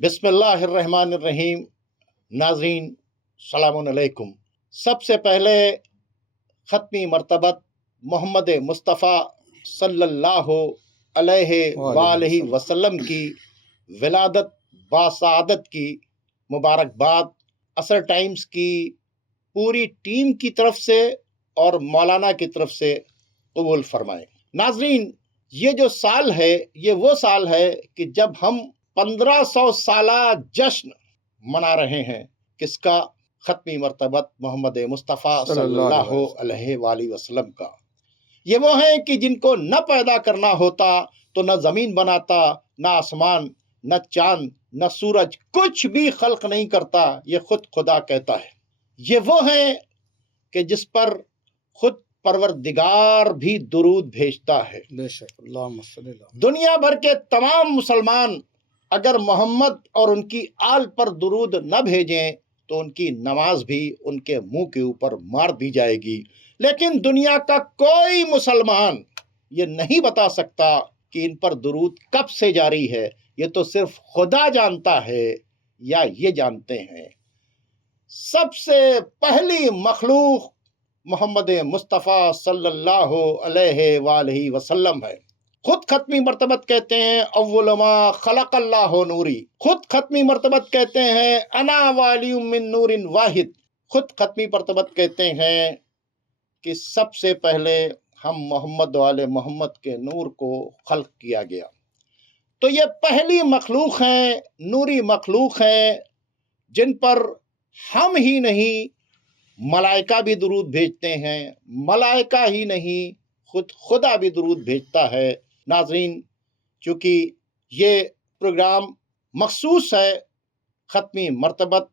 بسم اللہ الرحمن الرحیم. ناظرین السلام علیکم. سب سے پہلے ختمی مرتبت محمد مصطفیٰ صلی اللہ علیہ وآلہ وسلم کی ولادت باسعادت کی مبارکباد اثر ٹائمز کی پوری ٹیم کی طرف سے اور مولانا کی طرف سے قبول فرمائیں. ناظرین، یہ جو سال ہے یہ وہ سال ہے کہ جب ہم 1500 سالہ جشن منا رہے ہیں. کس کا؟ ختمی مرتبت محمد مصطفیٰ صلی اللہ علیہ وآلہ وسلم کا. یہ وہ ہیں کہ جن کو نہ پیدا کرنا ہوتا تو نہ زمین بناتا، نہ آسمان، نہ چاند، نہ سورج، کچھ بھی خلق نہیں کرتا، یہ خود خدا کہتا ہے. یہ وہ ہیں کہ جس پر خود پروردگار بھی درود بھیجتا ہے. بے شک. اللہم صلی اللہ. دنیا بھر کے تمام مسلمان اگر محمد اور ان کی آل پر درود نہ بھیجیں تو ان کی نماز بھی ان کے منہ کے اوپر مار دی جائے گی. لیکن دنیا کا کوئی مسلمان یہ نہیں بتا سکتا کہ ان پر درود کب سے جاری ہے. یہ تو صرف خدا جانتا ہے یا یہ جانتے ہیں. سب سے پہلی مخلوق محمد مصطفیٰ صلی اللہ علیہ وآلہ وسلم ہے. خود ختمی مرتبت کہتے ہیں اول ما خلق اللہ نوری. خود ختمی مرتبت کہتے ہیں انا والی من نور واحد. خود ختمی مرتبت کہتے ہیں کہ سب سے پہلے ہم محمد والے محمد کے نور کو خلق کیا گیا. تو یہ پہلی مخلوق ہیں، نوری مخلوق ہیں، جن پر ہم ہی نہیں ملائکہ بھی درود بھیجتے ہیں. ملائکہ ہی نہیں خود خدا بھی درود بھیجتا ہے. ناظرین، چونکہ یہ پروگرام مخصوص ہے ختمی مرتبت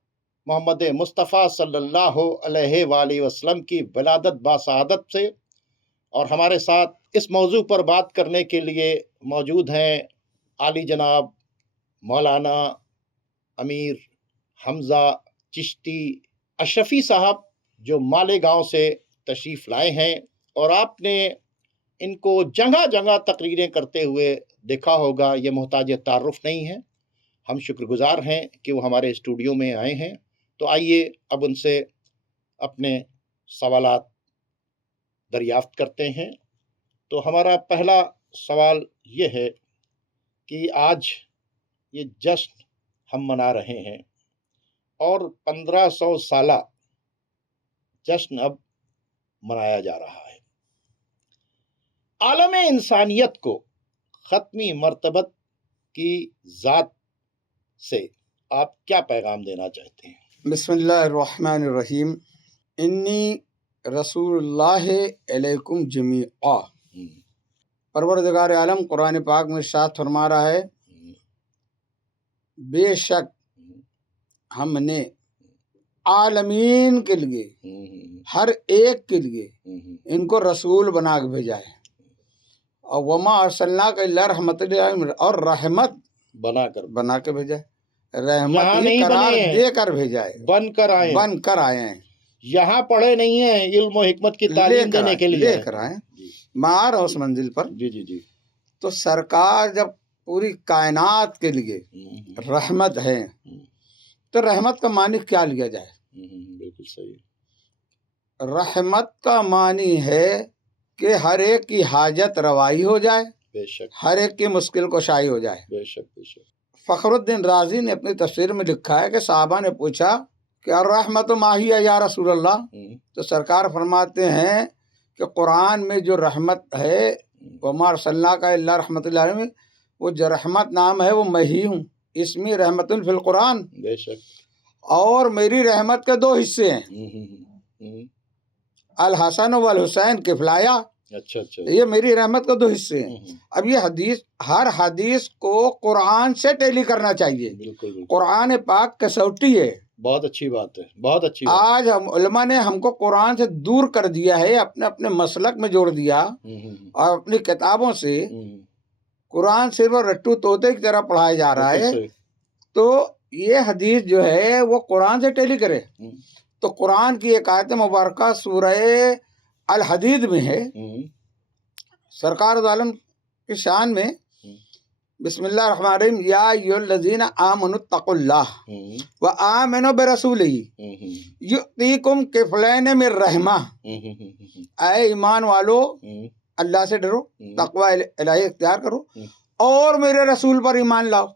محمد مصطفیٰ صلی اللہ علیہ وآلہ وسلم کی ولادت باسعادت سے، اور ہمارے ساتھ اس موضوع پر بات کرنے کے لیے موجود ہیں عالی جناب مولانا امیر حمزہ چشتی اشرفی صاحب، جو مالیگاؤں سے تشریف لائے ہیں. اور آپ نے ان کو جگہ جگہ تقریریں کرتے ہوئے دیکھا ہوگا. یہ محتاج تعارف نہیں ہے. ہم شکر گزار ہیں کہ وہ ہمارے اسٹوڈیو میں آئے ہیں. تو آئیے اب ان سے اپنے سوالات دریافت کرتے ہیں. تو ہمارا پہلا سوال یہ ہے کہ آج یہ جشن ہم منا رہے ہیں اور 1500 سالہ جشن اب منایا جا رہا ہے. عالم انسانیت کو ختمی مرتبت کی ذات سے آپ کیا پیغام دینا چاہتے ہیں؟ بسم اللہ الرحمن الرحیم. انی رسول اللہ علیکم جمیعا. پروردگار عالم قرآن پاک میں ارشاد فرما رہا ہے، بے شک ہم نے عالمین کے لیے، ہر ایک کے لیے ان کو رسول بنا کے بھیجا ہے. اور وما ارسلناک الا رحمت للعالمین، اور رحمت بنا کے بھیجا ہے. رحمت یہ قرار دے کر بھیجا ہے، بن کر آئے ہیں. یہاں پڑھے نہیں ہیں، علم و حکمت کی تعلیم دینے کے لیے لے کر آئے مار اس منزل پر. جی. تو سرکار جب پوری کائنات کے لیے رحمت ہے تو رحمت کا معنی کیا لیا جائے؟ بالکل صحیح. رحمت کا معنی ہے کہ ہر ایک کی حاجت روائی ہو جائے، بے شک، ہر ایک کی مشکل کشائی ہو جائے. بے شک بے شک. فخر الدین رازی نے اپنی تفسیر میں لکھا ہے کہ صحابہ نے پوچھا کہ الرحمت ماہی یا رسول اللہ، تو سرکار فرماتے ہیں کہ قرآن میں جو رحمت ہے وما ارسلناک الا رحمت للعالمین، وہ جو رحمت نام ہے وہ میں ہی ہوں. اسمی رحمت فی القرآن. بے شک. اور میری رحمت کے 2 حصے ہیں، الحسن والحسین کفلایا. اچھا. یہ میری رحمت کے 2 حصے ہیں. اب یہ حدیث، ہر حدیث کو قرآن سے ٹیلی کرنا چاہیے. بالکل. قرآن پاک کسوٹی ہے. بہت اچھی بات ہے، بہت اچھی. آج ہم علماء نے ہم کو قرآن سے دور کر دیا ہے، اپنے مسلک میں جوڑ دیا، اور اپنی کتابوں سے قرآن صرف رٹو طوطے کی طرح پڑھایا جا رہا ہے. تو یہ حدیث جو ہے وہ قرآن سے ٹیلی کرے. تو قرآن کی ایک آیت مبارکہ سورہ الحدید میں ہے، سرکار عالم کی شان میں بسم اللہ الرحمن الرحیم یا ایھا الذین آمنوا اتقوا اللہ وآمنوا برسولہ یؤتیکم کفلین من رحمہ، اے ایمان والو اللہ سے ڈرو، تقوی الہی اختیار کرو اور میرے رسول پر ایمان لاؤ۔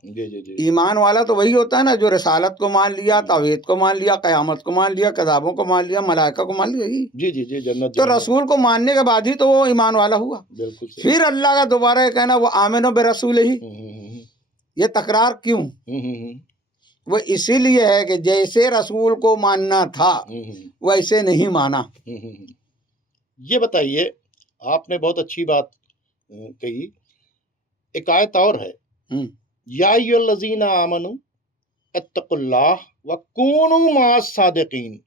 ایمان والا تو وہی ہوتا ہے نا جو رسالت کو مان لیا، توحید کو مان لیا، قیامت کو مان لیا، کتابوں کو مان لیا، ملائکہ کو مان لیا۔ جی جنت تو رسول کو ماننے کے بعد ہی تو وہ ایمان والا ہوا۔ بالکل صحیح۔ پھر اللہ کا دوبارہ یہ کہنا وہ آمنوا برسولہ، یہ تکرار کیوں؟ وہ اسی لیے ہے کہ جیسے رسول کو ماننا تھا ویسے نہیں مانا۔ یہ بتائیے، آپ نے بہت اچھی بات کہی، ایک آیت اور ہے، یا ایھا الذین آمنوا اتقوا اللہ وکونوا مع الصادقین۔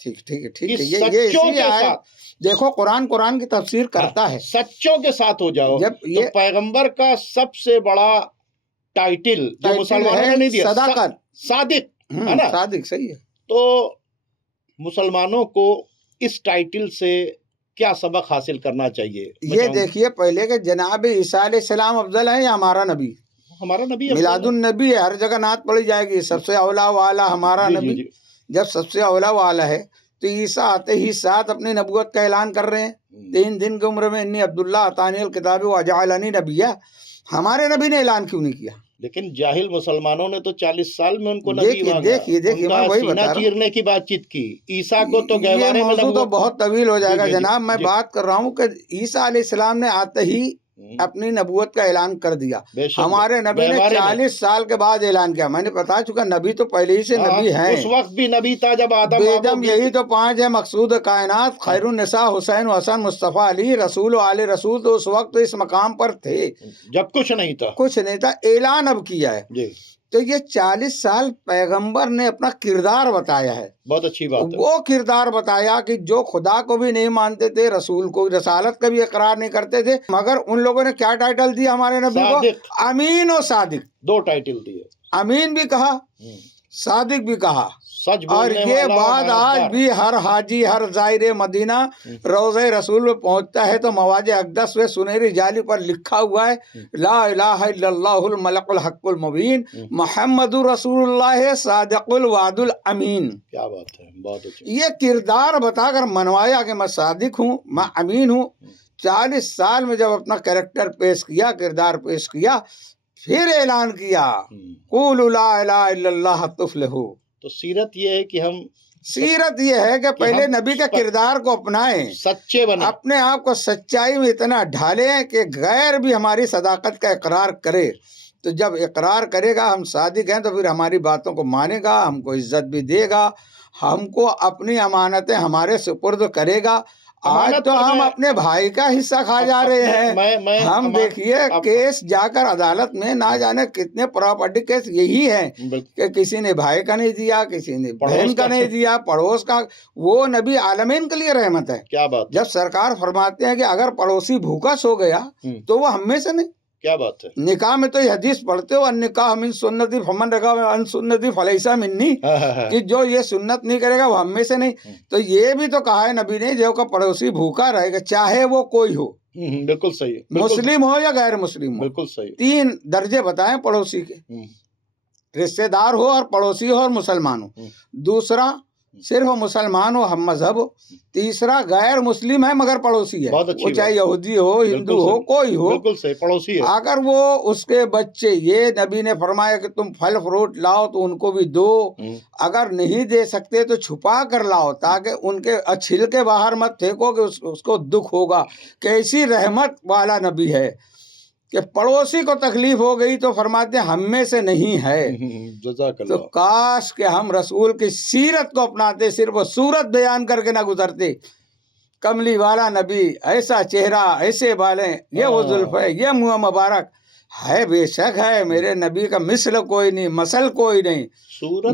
ٹھیک ہے، یہ یہ سچوں اسی کے آیت، ساتھ، دیکھو قرآن کی تفسیر کرتا ہے۔ سچوں کے ساتھ ہو جاؤ۔ جب تو یہ پیغمبر کا سب سے بڑا ٹائٹل جو مسلمانوں نے نہیں دیا، صداقت، صادق ہے نا۔ صادق، صحیح ہے۔ تو مسلمانوں کو اس ٹائٹل سے کیا سبق حاصل کرنا چاہیے؟ یہ دیکھیے پہلے کہ جناب عیسیٰ علیہ السلام افضل ہے یا ہمارا نبی؟ ہمارا نبی میلاد النبی ہے، ہر جگہ نعت پڑھی جائے گی، سب سے اولا والا ہمارا نبی۔ جب سب سے اولا والا ہے تو عیسیٰ آتے ہی ساتھ اپنی نبوت کا اعلان کر رہے ہیں، 3 دن کی عمر میں انی عبداللہ اتانی الکتاب وجعلنی نبیہ۔ ہمارے نبی نے اعلان کیوں نہیں کیا؟ لیکن جاہل مسلمانوں نے تو 40 سال میں ان کو نبی مانگا، دیکھیے ان کا میں وہی سینہ بتا رہا ہوں۔ چیرنے کی بات چیت کی۔ عیسیٰ کو تو یہ گہوارے میں موضوع تو نبوت، بہت طویل ہو جائے گا جی جناب۔ میں جی بات کر رہا ہوں کہ عیسیٰ علیہ السلام نے آتے ہی اپنی نبوت کا اعلان کر دیا۔ بے شک ہمارے نبی نے 40 سال کے بعد اعلان کیا۔ میں نے بتا چکا نبی تو پہلے ہی سے نبی ہیں، اس وقت بھی نبی تھا جب آدم بیدم یہی تو 5 ہے مقصود کائنات، خیر النساء حسین و حسن مصطفیٰ علی رسول و آل رسول، تو اس وقت اس مقام پر تھے جب کچھ نہیں تھا، کچھ نہیں تھا، اعلان اب کیا ہے۔ جی تو یہ 40 سال پیغمبر نے اپنا کردار بتایا ہے۔ بہت اچھی بات ہے۔ وہ کردار بتایا کہ جو خدا کو بھی نہیں مانتے تھے، رسول کو، رسالت کا بھی اقرار نہیں کرتے تھے، مگر ان لوگوں نے کیا ٹائٹل دیا ہمارے نبی کو؟ صادق، امین و صادق۔ 2 ٹائٹل دیے، امین بھی کہا، صادق بھی کہا۔ سچ اور بولنے یہ والا اور بات آج امانتدار۔ بھی ہر حاجی، ہر زائر مدینہ روضہ رسول میں پہنچتا ہے تو مواضع اقدس میں سنہری جالی پر لکھا ہوا ہے لا الہ الا اللہ الملک الحق المبین محمد رسول اللہ صادق الوعد الامین۔ کیا بات ہے، بہت اچھی۔ یہ کردار بتا کر منوایا کہ میں صادق ہوں، میں امین ہوں۔ 40 سال میں جب اپنا کریکٹر پیش کیا، کردار پیش کیا، پھر اعلان کیا قولوا لا الہ الا اللہ تفلحوا۔ تو سیرت یہ ہے کہ ہم، سیرت یہ ہے کہ پہلے نبی کے کردار کو اپنائیں، سچے بنے، اپنے آپ کو سچائی میں اتنا ڈھالیں کہ غیر بھی ہماری صداقت کا اقرار کرے۔ تو جب اقرار کرے گا ہم صادق ہیں تو پھر ہماری باتوں کو مانے گا، ہم کو عزت بھی دے گا، ہم کو اپنی امانتیں ہمارے سپرد کرے گا۔ آج تو ہم اپنے بھائی کا حصہ کھا جا رہے ہیں۔ ہم دیکھیے کیس جا کر عدالت میں نہ جانے کتنے پراپرٹی کیس یہی ہیں کہ کسی نے بھائی کا نہیں دیا، کسی نے بہن کا نہیں دیا، پڑوس کا۔ وہ نبی عالمین کے لیے رحمت ہے۔ کیا بات، جب سرکار فرماتے ہیں کہ اگر پڑوسی بھوکا سو گیا تو وہ ہم میں سے نہیں۔ کیا بات ہے۔ نکاح میں تو یہ حدیث پڑھتے ہو النکاح من سنتی فمن رغب عن سنتی فلیس منی، کہ جو یہ سنت نہیں کرے گا وہ ہم میں سے نہیں۔ تو یہ بھی تو کہا ہے نبی نے جو کہ پڑوسی بھوکا رہے گا چاہے وہ کوئی ہو، بالکل صحیح، مسلم ہو یا غیر مسلم ہو۔ بالکل صحیح۔ 3 درجے بتائیں پڑوسی کے، رشتے دار ہو اور پڑوسی ہو اور مسلمان ہو۔ دوسرا صرف مسلمان ہو، ہم مذہب ہو۔ تیسرا غیر مسلم ہے مگر پڑوسی ہے، وہ چاہے یہودی ہو، ہندو ہو، کوئی ہو، بالکل صحیح، پڑوسی ہے۔ اگر وہ اس کے بچے، یہ نبی نے فرمایا کہ تم پھل فروٹ لاؤ تو ان کو بھی دو، اگر نہیں دے سکتے تو چھپا کر لاؤ تاکہ ان کے چھل کے باہر مت پھینکو کہ اس کو دکھ ہوگا۔ کیسی رحمت والا نبی ہے کہ پڑوسی کو تکلیف ہو گئی تو فرماتے ہیں ہم میں سے نہیں ہے۔ جزاک تو اللہ۔ کاش کہ ہم رسول کی سیرت کو اپناتے، صرف وہ صورت بیان کر کے نہ گزرتے۔ کملی والا نبی، ایسا چہرہ، ایسے بالیں، یہ وہ زلف ہے، یہ منہ مبارک ہے، بے شک ہے میرے نبی کا مثل کوئی نہیں، مثل کوئی نہیں،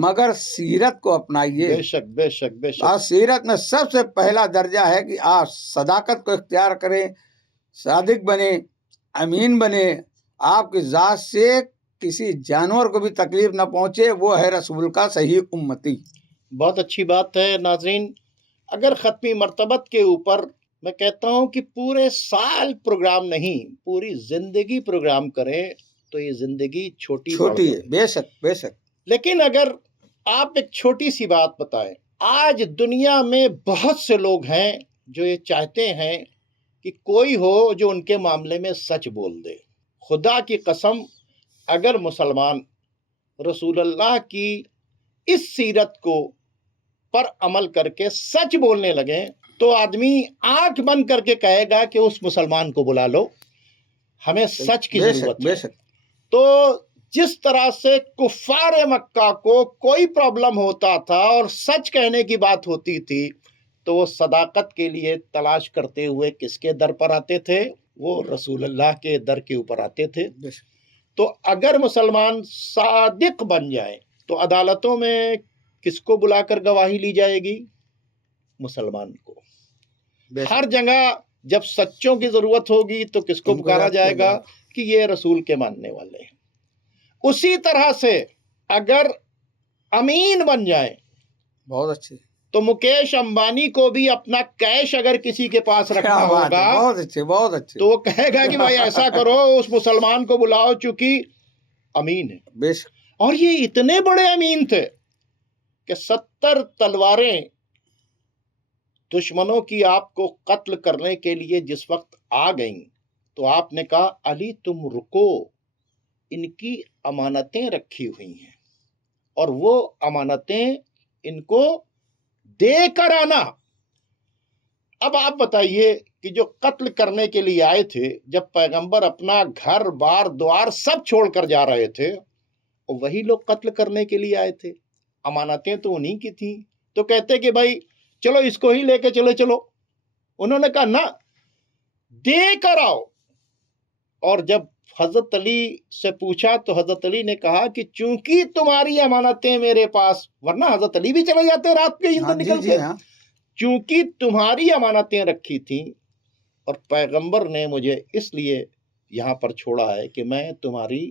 مگر سیرت کو اپنائیے۔ بے شک بے شک بے شک۔ اور سیرت میں سب سے پہلا درجہ ہے کہ آپ صداقت کو اختیار کریں، صادق بنے، امین بنے، آپ کی ذات سے کسی جانور کو بھی تکلیف نہ پہنچے، وہ ہے رسول کا صحیح امتی۔ بہت اچھی بات ہے ناظرین۔ اگر ختمی مرتبت کے اوپر میں کہتا ہوں کہ پورے سال پروگرام نہیں، پوری زندگی پروگرام کریں تو یہ زندگی چھوٹی چھوٹی ہے، بے شک بے شک. لیکن اگر آپ ایک چھوٹی سی بات بتائیں، آج دنیا میں بہت سے لوگ ہیں جو یہ چاہتے ہیں کہ کوئی ہو جو ان کے معاملے میں سچ بول دے. خدا کی قسم، اگر مسلمان رسول اللہ کی اس سیرت کو پر عمل کر کے سچ بولنے لگیں تو آدمی آنکھ بند کر کے کہے گا کہ اس مسلمان کو بلا لو، ہمیں سچ کی بے ضرورت شک بے ہے. شک. تو جس طرح سے کفار مکہ کو کوئی پرابلم ہوتا تھا اور سچ کہنے کی بات ہوتی تھی تو وہ صداقت کے لیے تلاش کرتے ہوئے کس کے در پر آتے تھے؟ وہ رسول اللہ کے در کے اوپر آتے تھے. بے شک. تو اگر مسلمان صادق بن جائیں تو عدالتوں میں کس کو بلا کر گواہی لی جائے گی؟ مسلمان کو. بے شک. ہر جگہ جب سچوں کی ضرورت ہوگی تو کس کو ان کو پکارا یاد جائے کیا گا کہ یہ رسول کے ماننے والے ہیں. اسی طرح سے اگر امین بن جائیں بہت اچھی. تو مکیش امبانی کو بھی اپنا کیش اگر کسی کے پاس رکھنا کیا بات ہے، ہوگا بہت اچھے بہت اچھے. تو وہ کہے گا کہ بھائی ایسا کرو، اس مسلمان کو بلاؤ چونکہ امین ہے. بے شک. اور یہ اتنے بڑے امین تھے کہ 70 تلواریں دشمنوں کی آپ کو قتل کرنے کے لیے جس وقت آ گئیں تو آپ نے کہا علی تم رکو، ان کی امانتیں رکھی ہوئی ہیں اور وہ امانتیں ان کو دے کر آنا. اب آپ بتائیے کہ جو قتل کرنے کے لیے آئے تھے، جب پیغمبر اپنا گھر بار دوار سب چھوڑ کر جا رہے تھے، وہی لوگ قتل کرنے کے لیے آئے تھے، امانتیں تو انہی کی تھیں. تو کہتے کہ بھائی چلو اس کو ہی لے کے چلو. انہوں نے کہا نہ، دے کر آؤ. اور جب حضرت علی سے پوچھا تو حضرت علی نے کہا کہ چونکہ تمہاری امانتیں میرے پاس، ورنہ حضرت علی بھی چلے جاتے رات کے ہاں ادھر جی نکل جی کے، ہاں. چونکہ تمہاری امانتیں رکھی تھیں اور پیغمبر نے مجھے اس لیے یہاں پر چھوڑا ہے کہ میں تمہاری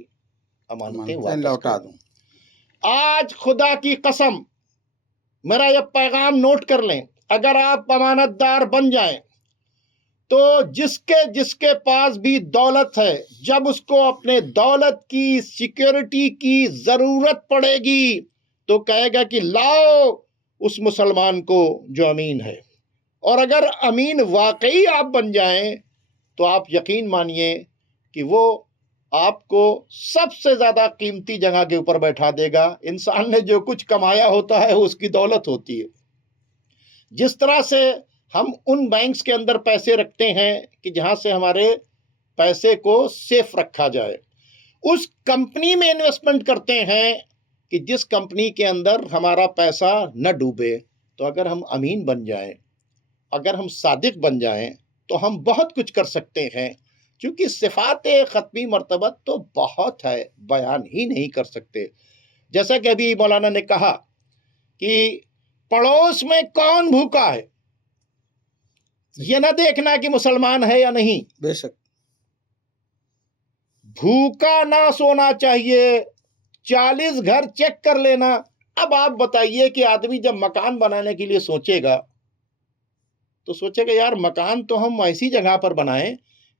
امانتیں واپس لوٹا کر دوں. آج خدا کی قسم میرا یہ پیغام نوٹ کر لیں، اگر آپ امانت دار بن جائیں تو جس کے پاس بھی دولت ہے، جب اس کو اپنے دولت کی سیکیورٹی کی ضرورت پڑے گی تو کہے گا کہ لاؤ اس مسلمان کو جو امین ہے. اور اگر امین واقعی آپ بن جائیں تو آپ یقین مانیے کہ وہ آپ کو سب سے زیادہ قیمتی جگہ کے اوپر بیٹھا دے گا. انسان نے جو کچھ کمایا ہوتا ہے اس کی دولت ہوتی ہے. جس طرح سے ہم ان بینکس کے اندر پیسے رکھتے ہیں کہ جہاں سے ہمارے پیسے کو سیف رکھا جائے، اس کمپنی میں انویسٹمنٹ کرتے ہیں کہ جس کمپنی کے اندر ہمارا پیسہ نہ ڈوبے. تو اگر ہم امین بن جائیں، اگر ہم صادق بن جائیں تو ہم بہت کچھ کر سکتے ہیں. کیونکہ صفات ختمی مرتبت تو بہت ہے، بیان ہی نہیں کر سکتے. جیسا کہ ابھی مولانا نے کہا کہ پڑوس میں کون بھوکا ہے یہ نہ دیکھنا کہ مسلمان ہے یا نہیں، بے شک. بھوکا نہ سونا چاہیے، 40 گھر چیک کر لینا. اب آپ بتائیے کہ آدمی جب مکان بنانے کے لیے سوچے گا تو سوچے گا یار مکان تو ہم ایسی جگہ پر بنائیں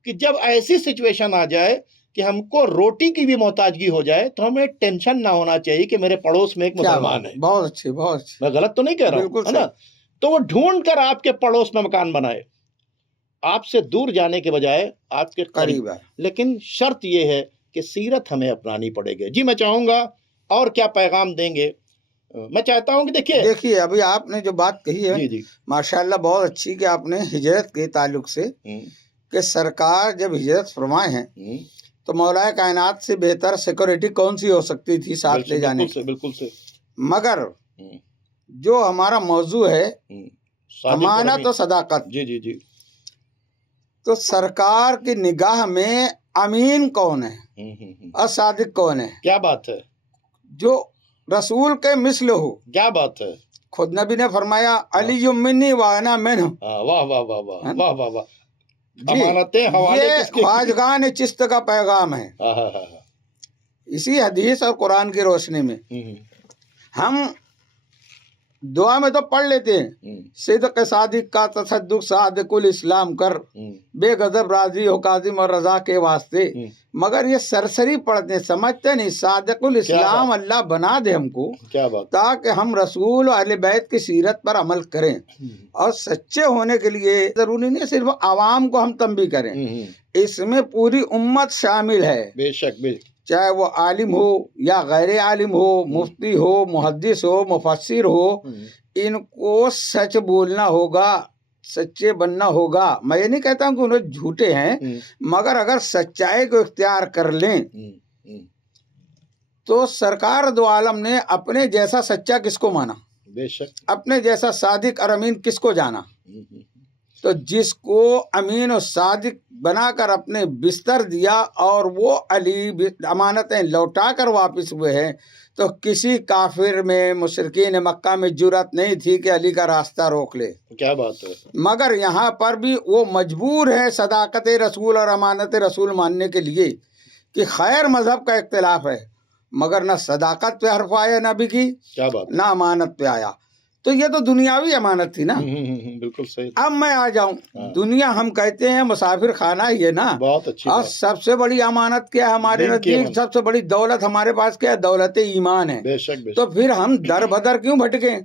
کہ جب ایسی سچویشن آ جائے کہ ہم کو روٹی کی بھی محتاجگی ہو جائے تو ہمیں ٹینشن نہ ہونا چاہیے کہ میرے پڑوس میں ایک مسلمان ہے. بہت اچھی بہت اچھی. میں غلط تو نہیں کہہ رہا ہوں، ہے نا؟ تو وہ ڈھونڈ کر آپ کے پڑوس میں مکان بنائے، آپ سے دور جانے کے بجائے آپ کے قریب ہے. لیکن شرط یہ ہے کہ سیرت ہمیں اپنانی پڑے گی. جی میں چاہوں گا اور کیا پیغام دیں گے. میں چاہتا ہوں کہ دیکھیے ابھی آپ نے جو بات کہی ہے جی ماشاءاللہ بہت اچھی کہ آپ نے ہجرت کے تعلق سے کہ سرکار جب ہجرت فرمائے ہیں تو مولا کائنات سے بہتر سیکورٹی کون سی ہو سکتی تھی ساتھ لے جانے کی. بالکل سے. مگر جو ہمارا موضوع ہے امانت و صداقت، جی تو سرکار کی نگاہ میں امین کون ہے اور صادق کون ہے؟ کیا بات ہے. جو رسول کے مثل ہو. کیا بات ہے. خود نبی نے فرمایا علی منی وانا منہ. واہ واہ واہ واہ واہ واہ واہ. امانتیں حوالے یہ کس کے؟ خواجگان چست کا پیغام ہے. اسی حدیث اور قرآن کی روشنی میں ہم دعا میں تو پڑھ لیتے ہیں صدق صادق کا تصدق صادق الاسلام کر، بے غضب راضی ہو کاظم اور رضا کے واسطے، مگر یہ سرسری پڑھتے ہیں، سمجھتے نہیں صادق الاسلام اللہ بنا دے ہم کو، کیا بات، تاکہ ہم رسول و اہل بیت کی سیرت پر عمل کریں، اور سچے ہونے کے لیے ضروری نہیں صرف عوام کو ہم تنبیہ کریں، اس میں پوری امت شامل ہے، بے شک، بے چاہے وہ عالم ہو یا غیر عالم ہو، مفتی ہو، محدث ہو، مفسر ہو، ان کو سچ بولنا ہوگا، سچے بننا ہوگا۔ میں یہ نہیں کہتا ہوں کہ انہیں جھوٹے ہیں، مگر اگر سچائی کو اختیار کر لیں تو سرکار دو عالم نے اپنے جیسا سچا کس کو مانا، بے شک، اپنے جیسا صادق اور امین کس کو جانا؟ تو جس کو امین و صادق بنا کر اپنے بستر دیا اور وہ علی امانتیں لوٹا کر واپس ہوئے ہیں، تو کسی کافر میں مشرکین مکہ میں جرأت نہیں تھی کہ علی کا راستہ روک لے۔ کیا بات ہے، مگر یہاں پر بھی وہ مجبور ہے صداقت رسول اور امانت رسول ماننے کے لیے، کہ خیر مذہب کا اختلاف ہے مگر نہ صداقت پہ حرف آیا نبی کی، کیا بات، نہ امانت پہ آیا۔ تو یہ تو دنیاوی امانت تھی نا۔ بالکل صحیح، اب میں آ جاؤں، دنیا ہم کہتے ہیں مسافر خانہ ہی ہے نا، بہت اچھی اور بات، سب سے بڑی امانت کیا ہے ہمارے دین کی نزدیک؟ امانت، سب سے بڑی دولت ہمارے پاس کیا ہے؟ دولت ایمان ہے۔ بے شک، بے تو شک، پھر ہم در بدر کیوں بھٹکیں؟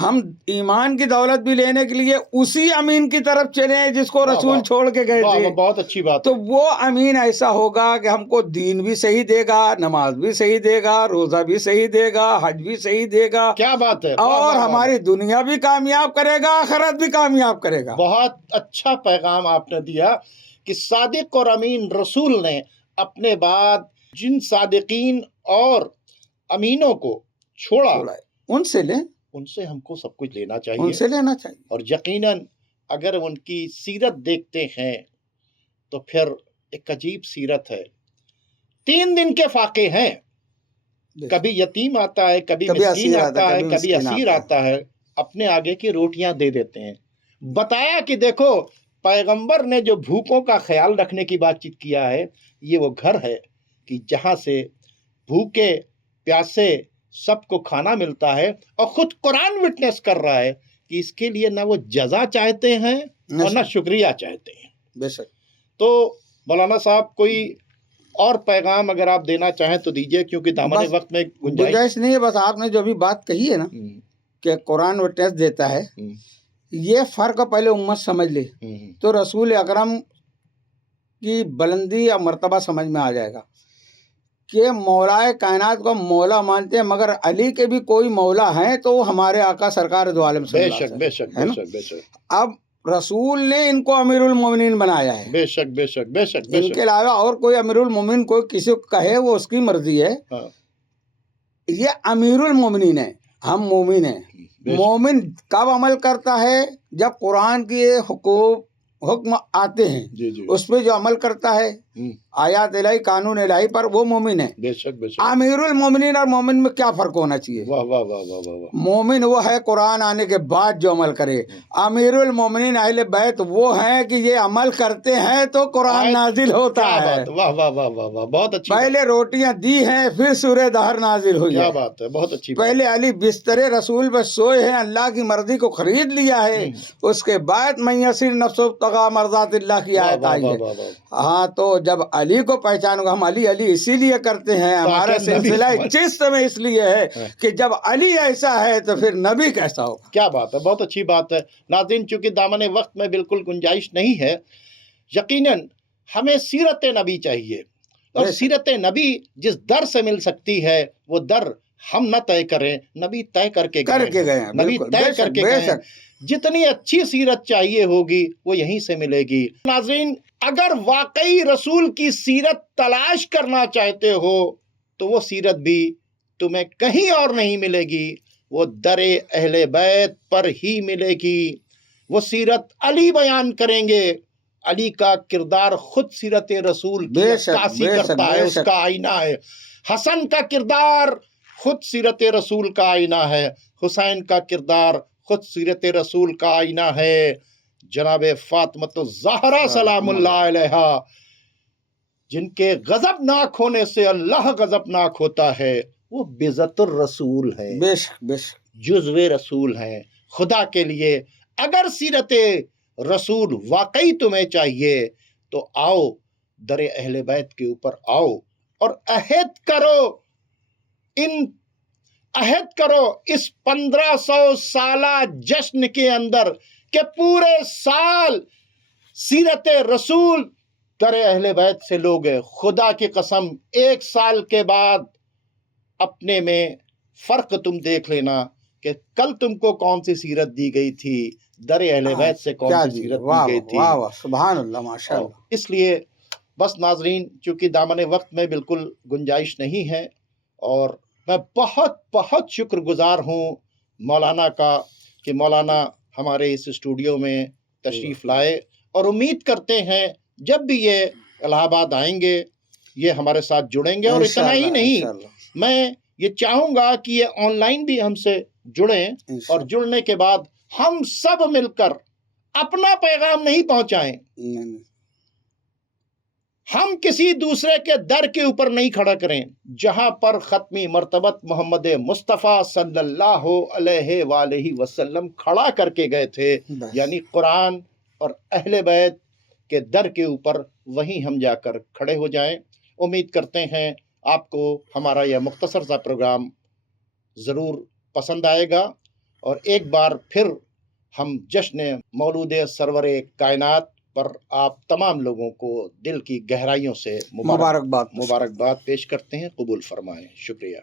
ہم ایمان کی دولت بھی لینے کے لیے اسی امین کی طرف چلیں جس کو رسول چھوڑ کے گئے واہ، تھے۔ بہت اچھی بات، تو وہ امین ایسا ہوگا کہ ہم کو دین بھی صحیح دے گا، نماز بھی صحیح دے گا، روزہ بھی صحیح دے گا، حج بھی صحیح دے گا، کیا بات ہے، اور ہماری دنیا بھی کامیاب کرے گا، آخرت بھی کامیاب کرے گا۔ بہت اچھا پیغام آپ نے دیا کہ صادق اور امین رسول نے اپنے بعد جن صادقین اور امینوں کو چھوڑا، ان سے لیں، ان سے ہم کو سب کچھ لینا ان چاہیے، سے لینا چاہیے۔ اور یقیناً اگر ان کی سیرت دیکھتے ہیں تو پھر ایک عجیب سیرت ہے، 3 دن کے فاقے ہیں، کبھی یتیم آتا ہے، کبھی مسکین آتا ہے، کبھی اسیر آتا ہے، اپنے آگے کی روٹیاں دے دیتے ہیں۔ بتایا کہ دیکھو پیغمبر نے جو بھوکوں کا خیال رکھنے کی بات چیت کیا ہے، یہ وہ گھر ہے کہ جہاں سے بھوکے پیاسے سب کو کھانا ملتا ہے، اور خود قرآن وٹنس کر رہا ہے کہ اس کے لیے نہ وہ جزا چاہتے ہیں اور نہ شکریہ چاہتے ہیں۔ بے شک۔ تو مولانا صاحب کوئی اور پیغام اگر آپ دینا چاہیں تو دیجئے، کیونکہ دامن وقت میں گنجائش نہیں ہے۔ بس آپ نے جو بھی بات کہی ہے نا کہ قرآن وٹنس دیتا ہے، یہ فرق پہلے امت سمجھ لے تو رسول اکرم کی بلندی یا مرتبہ سمجھ میں آ جائے گا کہ مولائے کائنات کو مولا مانتے ہیں، مگر علی کے بھی کوئی مولا ہیں تو وہ ہمارے آقا سرکار دو عالم صلی اللہ علیہ وسلم، بے شک، بے شک، بے شک۔ اب رسول نے ان کو امیر المومنین بنایا ہے، بے شک، بے شک، بے شک، ان کے علاوہ اور کوئی امیر المومنین کوئی کسی کو کہے وہ اس کی مرضی ہے، یہ امیر المومنین ہے، ہم مومن ہیں۔ مومن کب عمل کرتا ہے؟ جب قرآن کی حکم آتے ہیں اس پہ جو عمل کرتا ہے، آیات الہی قانون الہی پر، وہ مومن ہے۔ بے شک، بے شک۔ امیر المومنین اور مومن میں کیا فرق ہونا چاہیے؟ واہ واہ واہ واہ واہ۔ مومن وہ ہے قرآن آنے کے بعد جو عمل کرے، امیر المومنین اہل بیت وہ ہیں کہ یہ عمل کرتے ہیں تو قرآن نازل ہوتا ہے۔ واہ واہ واہ واہ واہ، بہت اچھی۔ پہلے روٹیاں دی ہیں، پھر سورہ دہر نازل ہوئی ہے۔ کیا بات ہے، بہت اچھی۔ پہلے علی بستر رسول پہ سوئے ہیں، اللہ کی مرضی کو خرید لیا ہے، اس کے بعد من یسر نفسہ ابتغاء مرضات اللہ کی آیت آئی ہے۔ ہاں، تو جب علی کو پہچانو گا، ہم علی علی اسی لیے کرتے ہیں، ہمارا سلسلہ چشت میں اس لیے ہے کہ جب علی ایسا ہے تو پھر نبی کیسا ہوگا۔ کیا بات ہے، بہت اچھی بات ہے۔ ناظرین، چونکہ دامن وقت میں بالکل گنجائش نہیں ہے، یقیناً ہمیں سیرت نبی چاہیے، اور سیرت نبی جس در سے مل سکتی ہے وہ در ہم نہ طے کریں، نبی طے کر کے گئے ہیں، نبی طے کر کے گئے ہیں۔ جتنی اچھی سیرت چاہیے ہوگی وہ یہیں سے ملے گی۔ ناظرین، اگر واقعی رسول کی سیرت تلاش کرنا چاہتے ہو تو وہ سیرت بھی تمہیں کہیں اور نہیں ملے گی، وہ در اہل بیت پر ہی ملے گی۔ وہ سیرت علی بیان کریں گے، علی کا کردار خود سیرت رسول کی عکاسی کرتا ہے، اس کا آئینہ ہے۔ حسن کا کردار خود سیرت رسول کا آئینہ ہے، حسین کا کردار خود سیرت رسول کا آئینہ ہے۔ جناب فاطمۃ الزہرا سلام اللہ علیہا، جن کے غضبناک ہونے سے اللہ غضبناک ہوتا ہے، وہ بذات الرسول ہے، بے شک بے شک. جزو رسول ہیں. خدا کے لیے اگر سیرت رسول واقعی تمہیں چاہیے تو آؤ در اہل بیت کے اوپر آؤ اور عہد کرو اس 1500 سالہ جشن کے اندر کہ پورے سال سیرت رسول در اہل بیت سے لوگ. خدا کی قسم 1 سال کے بعد اپنے میں فرق تم دیکھ لینا کہ کل تم کو کون سی سیرت دی گئی تھی، در اہل بیت سے کون سی سیرت دی گئی تھی. واہ واہ سبحان اللہ ماشاء اللہ. اس لیے بس ناظرین، چونکہ دامن وقت میں بالکل گنجائش نہیں ہے، اور میں بہت بہت شکر گزار ہوں مولانا کا کہ مولانا ہمارے اس اسٹوڈیو میں تشریف لائے، اور امید کرتے ہیں جب بھی یہ الہ آباد آئیں گے یہ ہمارے ساتھ جڑیں گے. اور اتنا ہی نہیں، میں یہ چاہوں گا کہ یہ آن لائن بھی ہم سے جڑیں، اور جڑنے کے بعد ہم سب مل کر اپنا پیغام نہیں پہنچائیں، ہم کسی دوسرے کے در کے اوپر نہیں کھڑا کریں. جہاں پر ختمی مرتبت محمد مصطفیٰ صلی اللہ علیہ وآلہ وسلم کھڑا کر کے گئے تھے، یعنی قرآن اور اہل بیت کے در کے اوپر، وہیں ہم جا کر کھڑے ہو جائیں. امید کرتے ہیں آپ کو ہمارا یہ مختصر سا پروگرام ضرور پسند آئے گا، اور ایک بار پھر ہم جشن مولود سرور کائنات پر آپ تمام لوگوں کو دل کی گہرائیوں سے مبارکباد پیش کرتے ہیں. قبول فرمائیں. شکریہ.